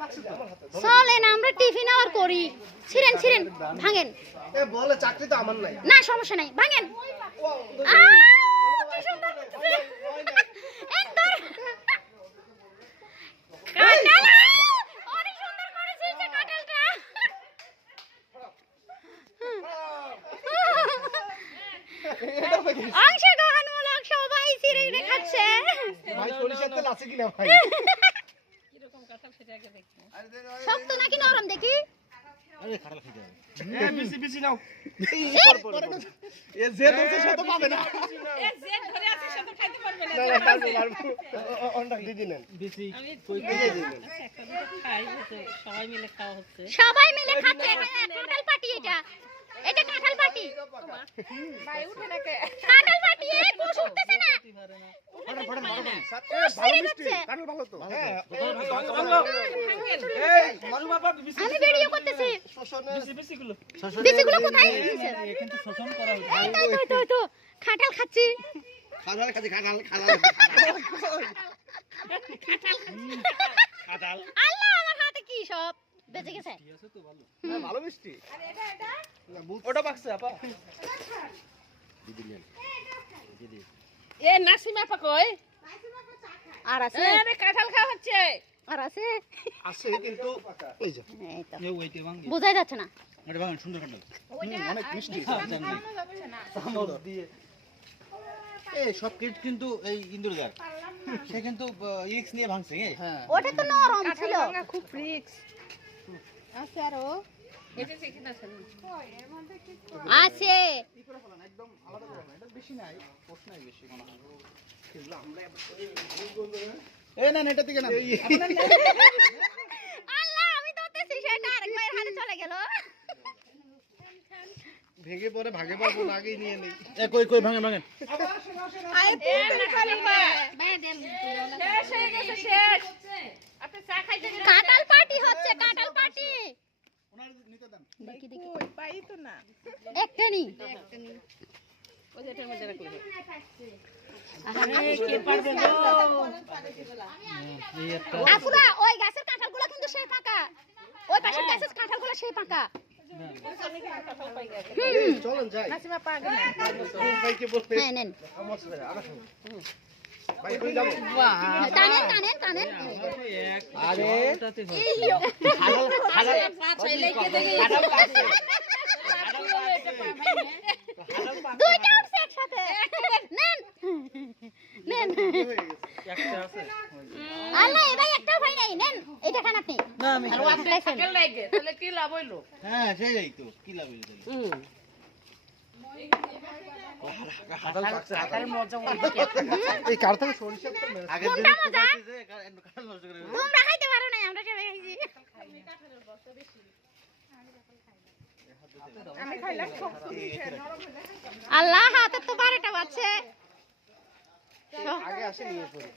পাকছে তো চলেন আমরা টিফিন আওয়ার করি ছিরেন ছিরেন ভাঙেন বলে চাকরি তো আমার নাই না সমস্যা নাই ভাঙেন অনেক সুন্দর করেছে যে কাঁঠালটা অংশগ্রহণমূলক সবাই ছিঁড়ে খাচ্ছে ভাই সরিষার তেল আছে কিনা ভাই কিরকম কাঁঠাল সেটা আগে দেখি। শক্ত নাকি নরম দেখি আরে খারাপ খেতে হবে বিসি বিসি নাও এ যে দোষে সে তো পাবে না এ যে ধরে আছে সে তো খাইতে পারবে না। অন্ডা দিদি নেন বেশি আমি কই দিয়ে দিলেন আচ্ছা একটা দুটো খাই হচ্ছে সবাই মিলে খাওয়া হচ্ছে। সবাই মিলে খাচ্ছে কাঁঠাল পাটি এটা এটা কাঁঠাল পাটি ভাই উঠে নাকে কাঁঠাল পাটি এ কোষ উঠতেছে না ভালো মিষ্টি কাটল ভালো তো হ্যাঁ এই মানু বাবা বিসি আমি ভিডিও করতেছি বিসিগুলো বিচিগুলো কোথায় নিছে কিন্তু শোষণ করা হচ্ছে এই তো কাঁঠাল খাচ্ছি খালাল খাতে খালাল খালাল আল্লাহ আমার হাতে কি সব বেঁচে গেছে আছে তো ভালো ভালো মিষ্টি ওটা বাক্সে আপা দিদি নেন দিদি এ নাসিমা আপা কই? আর আছে আরে কাঁঠাল খাওয়া হচ্ছে। আর আছে আছে কিন্তু ওই যে এই তো এই ওইতে ভাঙি বোঝাই যাচ্ছে না আরে ভাঙ সুন্দর কাটল অনেক মিষ্টি চামচ দিয়ে এই সব কিট কিন্তু এই ইন্দুরদার সে কিন্তু ইক্স নিয়ে ভাঙছে হ্যাঁ ওটা তো নরম ছিল খুব রিস্ক আছে আরো এটা সেখানে আছে না। আছে একদম আলাদা করে না এটা বেশি নাই পোষ নাই বেশি মনে হয় এগুলো আমরা এই না এটা থেকে না আল্লাহ আমি ধরতেছি সেটা আরেকবার হাতে চলে গেল ভেঙে পরে ভাগে পাবো না আগেই নিয়ে নেই এ কই কই ভাঙেন ভাঙেন আয় তুই খালিমা ভাই দেন শেষ হয়ে গেছে শেষ। আপনি চা খাইতে গেলে কাঁঠাল পার্টি হচ্ছে কাঁঠাল পার্টি ওনার নিতে দেন দেখি দেখি কই পাই তো না। একটা নি ওই যেটার মধ্যে রাখলে আপুরা ওই গাছের কাঁঠালগুলো কিন্তু সেই পাকা ওই পাশের গাছের কাঁঠালগুলো সেই পাকা কাঁঠাল পাই গেছে। চলেন যাই নাসিমা পা গেল। ভাইকে বলতে হ্যাঁ নেন আমার সাথে আরে ভাই কই যাবো টানেন টানেন টানেন আরে দুইটা উঠছে একসাথে নেন নেন একটা আছে আল্লাহ এবার একটা ভাই নাই নেন এটা খান আপনি না আমি আর আপনি খাইছেন কেন লাগে তাহলে কি লাভ হইলো? হ্যাঁ সেটাই তো কি লাভ হইলো এই কার থেকে সরিষা আগে কোনটা মজা কাল নষ্ট করে তোমরা খাইতে পারো না আমরা সবাই খাইছি আমি খাইলাম খুব আল্লাহ হাতে তো 12টা বাজছে আগে আসে নিয়ে পড়ে